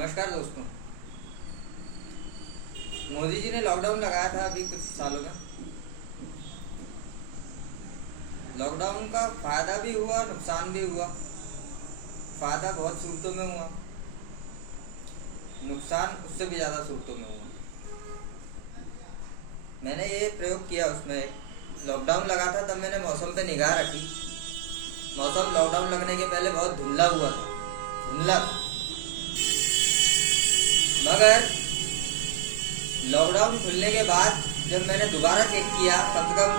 नमस्कार दोस्तों। मोदी जी ने लॉकडाउन लगाया था अभी कुछ सालों में। लॉकडाउन का फायदा भी हुआ, नुकसान भी हुआ। फायदा बहुत सूरतों में हुआ, नुकसान उससे भी ज़्यादा सूरतों में हुआ। मैंने ये प्रयोग किया उसमें। लॉकडाउन लगा था तब मैंने मौसम पे निगाह रखी। मौसम लॉकडाउन लगने के पहले बहुत धुंधला हुआ था, धुंधला था। मगर लॉकडाउन खुलने के बाद जब मैंने दोबारा चेक किया, कम से कम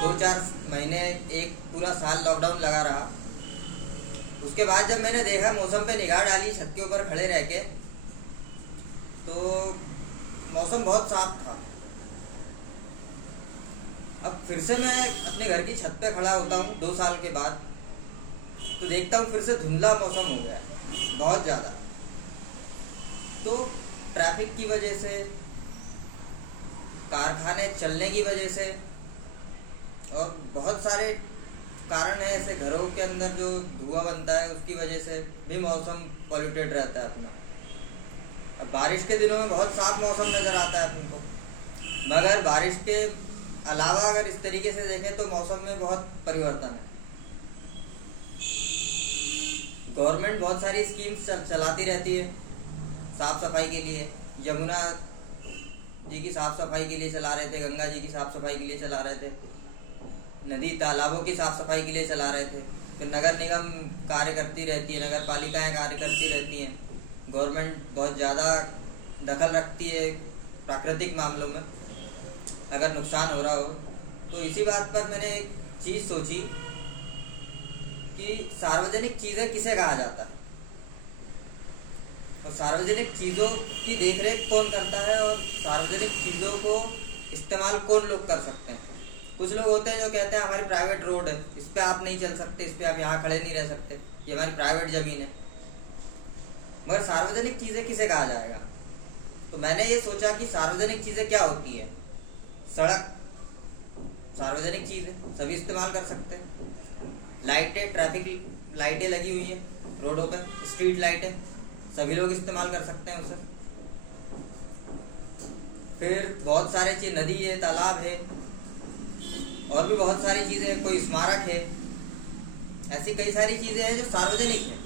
2-4 महीने, एक पूरा साल लॉकडाउन लगा रहा। उसके बाद जब मैंने देखा, मौसम पे निगाह डाली छत के ऊपर खड़े रह के, तो मौसम बहुत साफ था। अब फिर से मैं अपने घर की छत पे खड़ा होता हूँ 2 साल के बाद, तो देखता हूँ फिर से धुंधला मौसम हो गया है, बहुत ज़्यादा। तो ट्रैफिक की वजह से, कारखाने चलने की वजह से और बहुत सारे कारण है ऐसे, घरों के अंदर जो धुआं बनता है उसकी वजह से भी मौसम पॉल्यूटेड रहता है अपना। अब बारिश के दिनों में बहुत साफ मौसम नज़र आता है अपन को, मगर बारिश के अलावा अगर इस तरीके से देखें तो मौसम में बहुत परिवर्तन है। गवर्नमेंट बहुत सारी स्कीम्स चलाती रहती है साफ सफाई के लिए। यमुना जी की साफ सफाई के लिए चला रहे थे, गंगा जी की साफ सफाई के लिए चला रहे थे, नदी तालाबों की साफ सफाई के लिए चला रहे थे। फिर नगर निगम कार्य करती रहती है, नगर पालिकाएँ कार्य करती रहती हैं। गवर्नमेंट बहुत ज़्यादा दखल रखती है प्राकृतिक मामलों में, अगर नुकसान हो रहा हो। तो इसी बात पर मैंने एक चीज़ सोची कि सार्वजनिक चीज़ें किसे कहा जाता है और सार्वजनिक चीज़ों की देखरेख कौन करता है और सार्वजनिक चीज़ों को इस्तेमाल कौन लोग कर सकते हैं। कुछ लोग होते हैं जो कहते हैं हमारी प्राइवेट रोड है, इस पर आप नहीं चल सकते, इस पर आप यहाँ खड़े नहीं रह सकते, ये हमारी प्राइवेट ज़मीन है। मगर सार्वजनिक चीज़ें किसे कहा जाएगा? तो मैंने ये सोचा कि सार्वजनिक चीज़ें क्या होती है। सड़क सार्वजनिक चीज़ है, सभी इस्तेमाल कर सकते हैं। लाइटें, ट्रैफिक लाइटें लगी हुई है रोडों पर, स्ट्रीट लाइटें, सभी लोग इस्तेमाल कर सकते हैं उसे। फिर बहुत सारे चीज़, नदी है, तालाब है, और भी बहुत सारी चीज़ें हैं, कोई स्मारक है, ऐसी कई सारी चीज़ें हैं जो सार्वजनिक हैं।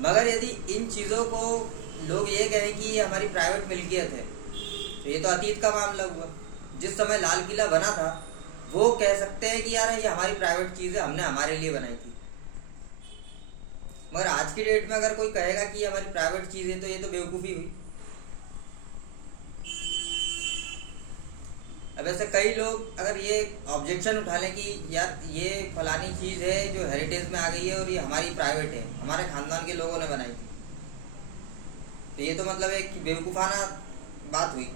मगर यदि इन चीज़ों को लोग ये कहें कि ये हमारी प्राइवेट मिल्कियत है, तो ये तो अतीत का मामला हुआ। जिस समय लाल किला बना था वो कह सकते हैं कि यार ये हमारी प्राइवेट चीज़ है, हमने हमारे लिए बनाई थी। मगर आज की डेट में अगर कोई कहेगा कि ये हमारी प्राइवेट चीज़ है तो ये तो बेवकूफ़ी हुई। अब ऐसे कई लोग अगर ये ऑब्जेक्शन उठा लें कि यार ये फलानी चीज़ है जो हेरिटेज में आ गई है और ये हमारी प्राइवेट है, हमारे ख़ानदान के लोगों ने बनाई थी, तो ये तो मतलब एक बेवकूफ़ाना बात हुई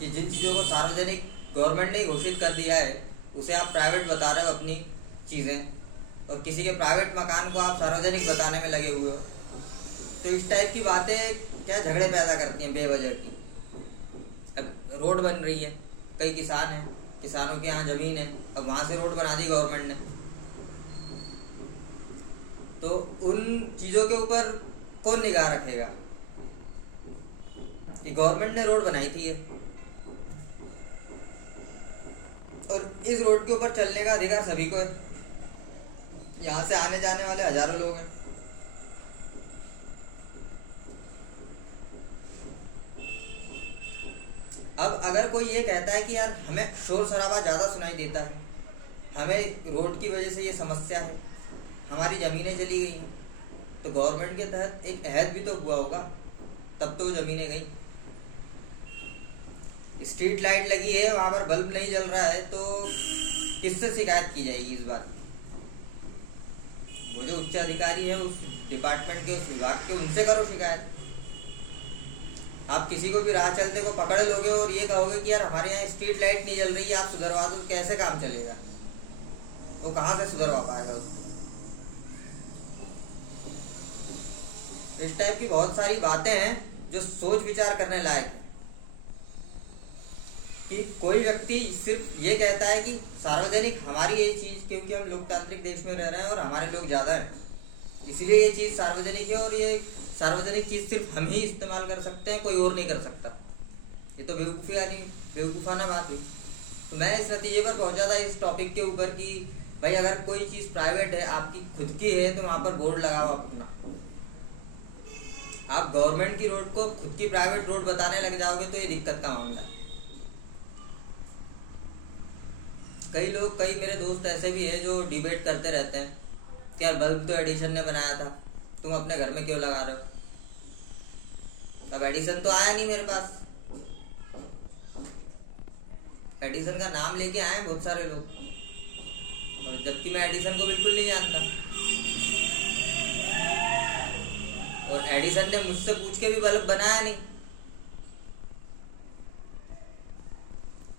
कि जिन चीज़ों को सार्वजनिक गवर्नमेंट ने घोषित कर दिया है उसे आप प्राइवेट बता रहे हो अपनी चीज़ें, और किसी के प्राइवेट मकान को आप सार्वजनिक बताने में लगे हुए हो। तो इस टाइप की बातें क्या झगड़े पैदा करती हैं बेवजह की। अब रोड बन रही है, कई किसान हैं, किसानों के यहाँ ज़मीन है, अब वहाँ से रोड बना दी गवर्नमेंट ने, तो उन चीज़ों के ऊपर कौन निगाह रखेगा कि गवर्नमेंट ने रोड बनाई थी ये, और इस रोड के ऊपर चलने का अधिकार सभी को है। यहाँ से आने जाने वाले हजारों लोग हैं। अब अगर कोई ये कहता है कि यार हमें शोर शराबा ज़्यादा सुनाई देता है, हमें रोड की वजह से ये समस्या है, हमारी ज़मीनें चली गई हैं, तो गवर्नमेंट के तहत एक अहद भी तो हुआ होगा, तब तो ज़मीनें गई। स्ट्रीट लाइट लगी है, वहाँ पर बल्ब नहीं जल रहा है, तो किससे शिकायत की जाएगी इस बात की? वो जो उच्च अधिकारी है उस डिपार्टमेंट के, उस विभाग के, उनसे करो शिकायत। आप किसी को भी राह चलते को पकड़ लोगे और ये कहोगे कि यार हमारे यहाँ स्ट्रीट लाइट नहीं जल रही है, आप सुधरवा दो, तो कैसे काम चलेगा? वो कहाँ से सुधरवा पाएगा उसको? इस टाइप की बहुत सारी बातें हैं जो सोच विचार करने लायक है कि कोई व्यक्ति सिर्फ ये कहता है कि सार्वजनिक हमारी ये चीज़, क्योंकि हम लोकतांत्रिक देश में रह रहे हैं और हमारे लोग ज़्यादा हैं, इसलिए ये चीज़ सार्वजनिक है और ये सार्वजनिक चीज़ सिर्फ हम ही इस्तेमाल कर सकते हैं, कोई और नहीं कर सकता। ये तो बेवकूफ़ाना बात हुई। तो मैं इस नतीजे पर पहुंचा था इस टॉपिक के ऊपर कि भाई अगर कोई चीज़ प्राइवेट है, आपकी खुद की है, तो वहाँ पर बोर्ड लगाओ अपना। आप गवर्नमेंट की रोड को खुद की प्राइवेट रोड बताने लग जाओगे तो ये दिक्कत का मामला है। कई मेरे दोस्त ऐसे भी हैं जो डिबेट करते रहते हैं कि यार बल्ब तो एडिसन ने बनाया था, तुम अपने घर में क्यों लगा रहे हो। अब एडिसन तो आया नहीं मेरे पास, एडिसन का नाम लेके आए बहुत सारे लोग, और जबकि मैं एडिसन को बिल्कुल नहीं जानता। और एडिसन ने मुझसे पूछ के भी बल्ब बनाया नहीं,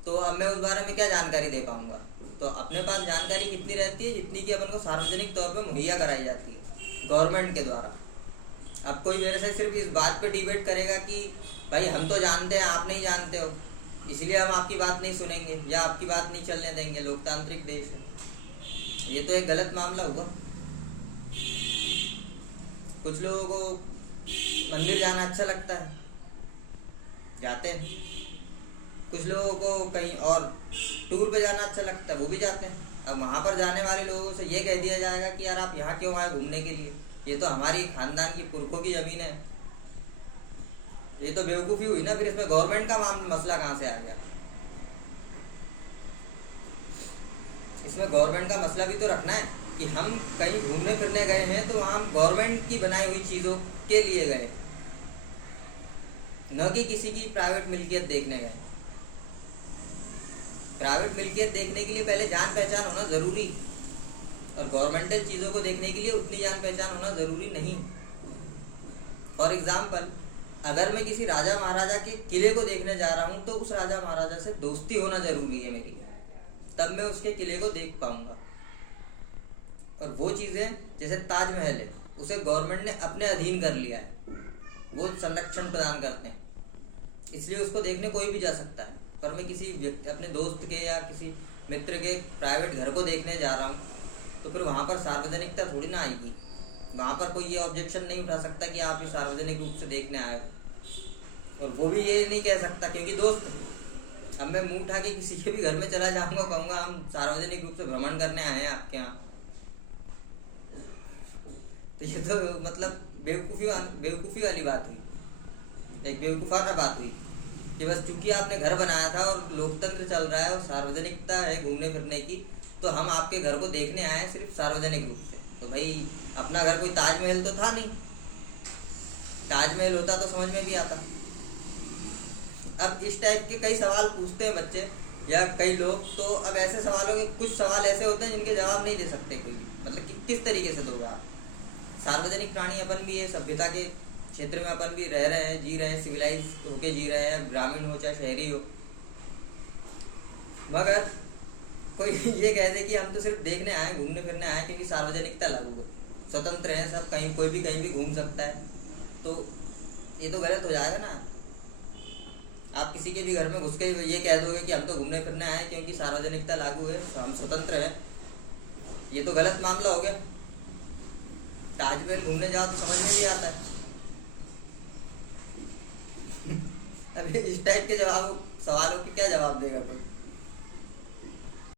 तो अब मैं उस बारे में क्या जानकारी दे पाऊंगा। तो अपने पास जानकारी कितनी रहती है, जितनी कि अपन को सार्वजनिक तौर पे मुहैया कराई जाती है गवर्नमेंट के द्वारा। अब कोई मेरे से सिर्फ इस बात पे डिबेट करेगा कि भाई हम तो जानते हैं, आप नहीं जानते हो, इसलिए हम आपकी बात नहीं सुनेंगे या आपकी बात नहीं चलने देंगे, लोकतांत्रिक देश है। ये तो एक गलत मामला हुआ। कुछ लोगों को मंदिर जाना अच्छा लगता है, जाते हैं। कुछ लोगों को कहीं और टूर पे जाना अच्छा लगता है, वो भी जाते हैं। अब वहाँ पर जाने वाले लोगों से ये कह दिया जाएगा कि यार आप यहाँ क्यों आए घूमने के लिए, ये तो हमारी खानदान की पुरखों की ज़मीन है। ये तो बेवकूफ़ी हुई ना। फिर इसमें गवर्नमेंट का मसला कहाँ से आ गया। इसमें गवर्नमेंट का मसला भी तो रखना है कि हम कहीं घूमने फिरने गए हैं तो वहाँ गवर्नमेंट की बनाई हुई चीज़ों के लिए गए, न कि किसी की प्राइवेट मिल्कियत देखने गए। प्राइवेट मिल्कियत देखने के लिए पहले जान पहचान होना ज़रूरी, और गवर्नमेंटल चीज़ों को देखने के लिए उतनी जान पहचान होना ज़रूरी नहीं। फॉर एग्जाम्पल, अगर मैं किसी राजा महाराजा के किले को देखने जा रहा हूँ तो उस राजा महाराजा से दोस्ती होना ज़रूरी है मेरी, तब मैं उसके किले को देख पाऊंगा। और वो चीज़ें जैसे ताजमहल है, उसे गवर्नमेंट ने अपने अधीन कर लिया है, वो संरक्षण प्रदान करते हैं, इसलिए उसको देखने कोई भी जा सकता है। पर मैं किसी व्यक्ति, अपने दोस्त के या किसी मित्र के प्राइवेट घर को देखने जा रहा हूँ तो फिर वहाँ पर सार्वजनिकता थोड़ी ना आएगी। वहाँ पर कोई ये ऑब्जेक्शन नहीं उठा सकता कि आप ये सार्वजनिक रूप से देखने आए हो, और वो भी ये नहीं कह सकता क्योंकि दोस्त। अब मैं मुँह उठा के किसी के भी घर में चला जाऊँगा, कहूँगा हम सार्वजनिक रूप से भ्रमण करने आए हैं आपके यहाँ, तो ये तो मतलब बेवकूफ़ी वाली बात हुई, एक बेवकूफ़ाना बात हुई कि बस चूंकि आपने घर बनाया था और लोकतंत्र चल रहा है और सार्वजनिकता है घूमने फिरने की, तो हम आपके घर को देखने आए हैं सिर्फ सार्वजनिक रूप से। तो भाई अपना घर कोई ताजमहल तो था नहीं, ताजमहल होता तो समझ में भी आता। अब इस टाइप के कई सवाल पूछते हैं बच्चे या कई लोग, तो अब ऐसे सवालों के कुछ सवाल ऐसे होते हैं जिनके जवाब नहीं दे सकते कोई, मतलब कि किस तरीके से दोगे आप। सार्वजनिक प्राणी अपन भी है, सभ्यता के क्षेत्र में अपन भी रह रहे हैं, जी रहे हैं, सिविलाइज होके जी रहे हैं, ग्रामीण हो चाहे शहरी हो। मगर कोई ये कह दे कि हम तो सिर्फ देखने आए, घूमने फिरने आए क्योंकि सार्वजनिकता लागू है, स्वतंत्र है सब, कहीं कोई भी कहीं भी घूम सकता है, तो ये तो गलत हो जाएगा ना। आप किसी के भी घर में घुस के ये कह दोगे कि हम तो घूमने फिरने आए क्योंकि सार्वजनिकता लागू है, हम स्वतंत्र हैं, ये तो गलत मामला हो गया। ताजमहल घूमने जाओ तो समझ में भी आता है। अभी इस टाइप के सवालों के क्या जवाब देगा कोई।